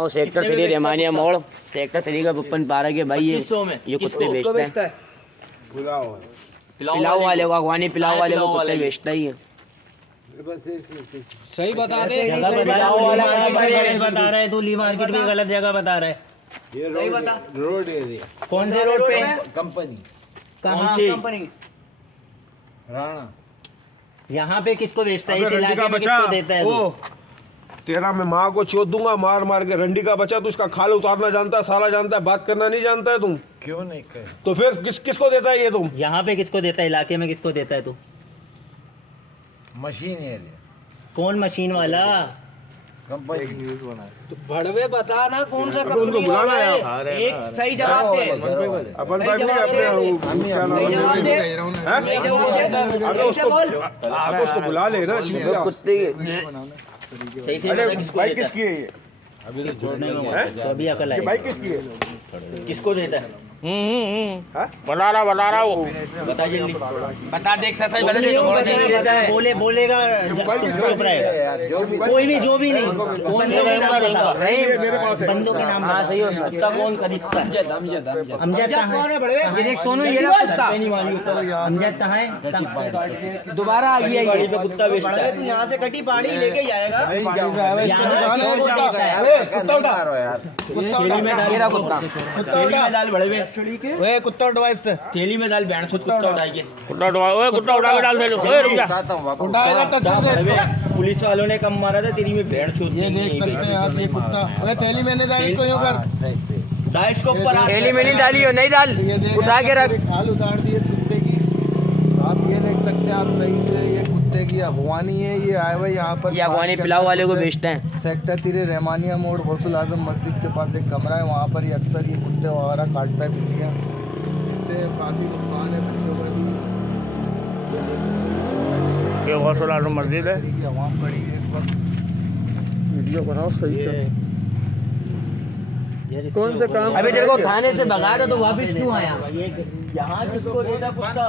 बताओ सेक्टर 3 रेमानिया मोड़ सेक्टर 3 का 55 के भाई ये कुत्ते बेचता है। पिलाओ वाले को अगवानी पिलाओ वाले को कुत्ते बेचता ही है। सही बता दे, बता रहा है तू, ली मार्केट में गलत जगह बता रहा है। सही बता। रोड एरिया कौन से रोड पे? कंपनी कहाँ सी? कंपनी राणा। यहाँ पे किसको बेचता है? इस रंडी इलाके का में बचा किसको देता है? ओ तेरा मैं माँ को चोद दूंगा मार मार के। रंडी का बचा, तू इसका खाल उतारना जानता है, सारा जानता है, बात करना नहीं जानता है तुम। क्यों नहीं कहे? तो फिर किसको देता है ये तुम? यहाँ पे किसको देता है? इलाके में किसको देता है तू? मशीन एरिया कौन मशीन वाला? कंपनी। भड़वे बता ना कौन सा उनको कंपनी बुलाना वाला है है। एक सही जवाब दे। अपन पाइप नहीं अपने क्या नाम है? अरे उसको बुला ले ना चूतिया। कुत्ते सही से अरे बता किसको बाइक देता किसकी है ये? है? तो अभी अकल ये आई। बाइक किसकी है? किसको देता है? बता रहा वो बता जल्दी। बता दे एक्सरसाइज बता दे छोड़ दे। बोलेगा चुप रहेगा। कोई भी जो भी नहीं, कौन मेरे पास है। बंदों के नाम। हाँ सही हो कुत्ता कौन खरीदता है? अमजद कहाँ है? ये देख सोनू ये ना कुत्ता अमजद कहाँ है? दोबारा आ गया गाड़ी ये। पे कुत्ता बेचता है। तू यहाँ से कटी पहाड़ी लेके जाएगा। थैली में डाल, मेरा कुत्ता थैली में डाल बड़े में। कुत्ता डिवाइस से थैली में डाल, बैंड खुद कुत्ता उठाई के। कुत्ता उठा के डाल दे। ओए रुक जा। उठाएगा तो बड़े में पुलिस वालों ने कम मारा था, तेरी में बैंड छूट ये देख सकते हैं आप, ये कुत्ता ओए थैली मैंने डाली इसको यूं कर। डाइस को ऊपर थैली में नहीं डाली हो, नहीं डाल, ये देख उठा के रख। खाल उतार दिए कुत्ते की। आप ये देख सकते हैं आप सही से, ये कुत्ते की अगवानी है। ये आए हुए यहाँ पर ये अगवानी पिलाओ वाले को बेचता है। सेक्टर 3 रेमानिया मोड़ गौसुल आजम मस्जिद के पास एक कमरा है, वहाँ पर ये अक्सर ये कुत्ते वगैरह काटता है बिल्लियाँ। इससे काफ़ी नुकसान है बच्चों का भी। ये गौसुल आजम मस्जिद है। की आवाम पड़ी है इस वक्त। वीडियो बनाओ सही से। कौन से काम? अबे तेरे को थाने से भगा था तो वापस क्यों आया? यहाँ किसको देता कुत्ता?